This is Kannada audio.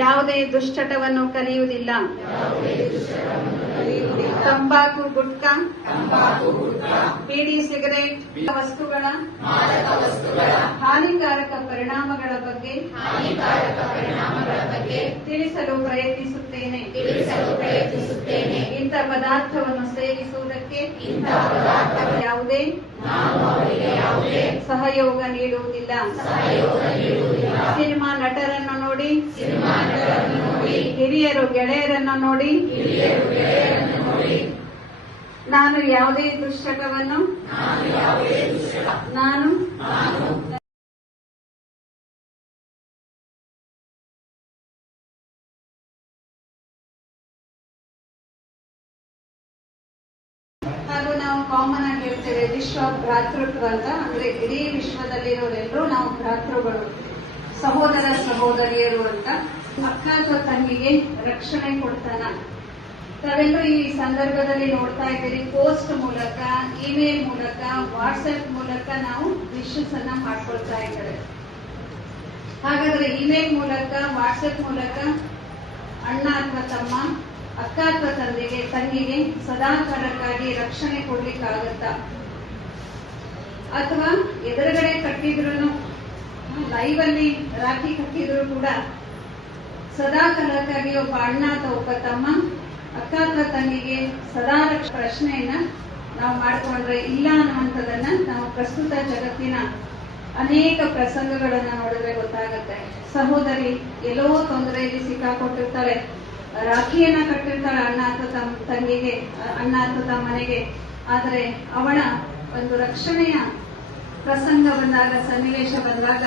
ಯಾವುದೇ ದುಶ್ಚಟವನ್ನು ಕಲಿಯುವುದಿಲ್ಲ. ತಂಬಾಕು, ಗುಟ್ಕಾ, ಬೀಡಿ, ಸಿಗರೇಟ್ ವಸ್ತುಗಳ ಹಾನಿಕಾರಕ ಪರಿಣಾಮಗಳ ಬಗ್ಗೆ ತಿಳಿಸಲು ಪ್ರಯತ್ನಿಸುತ್ತೇನೆ. ಇಂಥ ಪದಾರ್ಥವನ್ನು ಸೇವಿಸುವುದಕ್ಕೆ ಯಾವುದೇ ಸಹಯೋಗ ನೀಡುವುದಿಲ್ಲ. ಸಿನಿಮಾ ನಟರನ್ನು ನೋಡಿ, ಹಿರಿಯರು ಗೆಳೆಯರನ್ನು ನೋಡಿ ನಾನು ಯಾವುದೇ ದುಶ್ಚಟವನ್ನು ನಾನು ಹಾಗೂ ನಾವು ಕಾಮನ್ ಆಗಿ ಹೇಳ್ತೇವೆ ವಿಶ್ವ ಭ್ರಾತೃತ್ವ ಅಂತ. ಅಂದ್ರೆ ಇಡೀ ವಿಶ್ವದಲ್ಲಿರೋರೆಲ್ಲರೂ ನಾವು ಭ್ರಾತೃಗಳು, ಸಹೋದರ ಸಹೋದರಿಯರು ಅಂತ. ಅಕ್ಕ ಅಥವಾ ತಂಗಿಗೆ ರಕ್ಷಣೆ ಕೊಡ್ತಾನ. ತಾವೆಲ್ಲರೂ ಈ ಸಂದರ್ಭದಲ್ಲಿ ನೋಡ್ತಾ ಇದ್ದೀರಿ, ಪೋಸ್ಟ್ ಮೂಲಕ, ಇಮೇಲ್ ಮೂಲಕ, ವಾಟ್ಸ್ಆಪ್ ಮೂಲಕ ನಾವು ವಿಶಸ್ ಅನ್ನ ಮಾಡ್ಕೊಳ್ತಾ ಇದ್ದಾರೆ. ಹಾಗಾದ್ರೆ ಇಮೇಲ್ ಮೂಲಕ, ವಾಟ್ಸ್ಆಪ್ ಮೂಲಕ ಅಣ್ಣ ಅಥವಾ ತಮ್ಮ, ಅಕ್ಕ ಅಥವಾ ತಂಗಿಗೆ ಸದಾಕಾಲಕ್ಕಾಗಿ ರಕ್ಷಣೆ ಕೊಡ್ಲಿಕ್ಕಾಗತ್ತಾ? ಅಥವಾ ಎದುರುಗಡೆ ಕಟ್ಟಿದ್ರು, ಲೈವ್ ಅಲ್ಲಿ ರಾಖಿ ಕಟ್ಟಿದ್ರು ಕೂಡ ಸದಾಕಾಲಕ್ಕಾಗಿ ಒಬ್ಬ ಅಣ್ಣ ಅಥವಾ ಒಬ್ಬ ತಮ್ಮ, ಅಕ್ಕ ಅಥವಾ ತಂಗಿಗೆ ಸದಾ ಪ್ರಶ್ನೆಯನ್ನ ನಾವು ಮಾಡಿಕೊಂಡ್ರೆ ಇಲ್ಲ ಅನ್ನುವಂಥದ್ದನ್ನ ನಾವು ಪ್ರಸ್ತುತ ಜಗತ್ತಿನ ಅನೇಕ ಪ್ರಸಂಗಗಳನ್ನ ನೋಡಿದ್ರೆ ಗೊತ್ತಾಗುತ್ತೆ. ಸಹೋದರಿ ಎಲ್ಲೋ ತೊಂದರೆಯಲ್ಲಿ ಸಿಕ್ಕಾಕೊಟ್ಟಿರ್ತಾಳೆ, ರಾಖಿಯನ್ನ ಕಟ್ಟಿರ್ತಾಳೆ ಅಣ್ಣ ಅಥವಾ ತಂಗಿಗೆ, ಅಣ್ಣ ಅಥವಾ ತಮ್ಮನಿಗೆ. ಆದರೆ ಅವಳ ಒಂದು ರಕ್ಷಣೆಯ ಪ್ರಸಂಗ ಬಂದಾಗ, ಸನ್ನಿವೇಶ ಬಂದಾಗ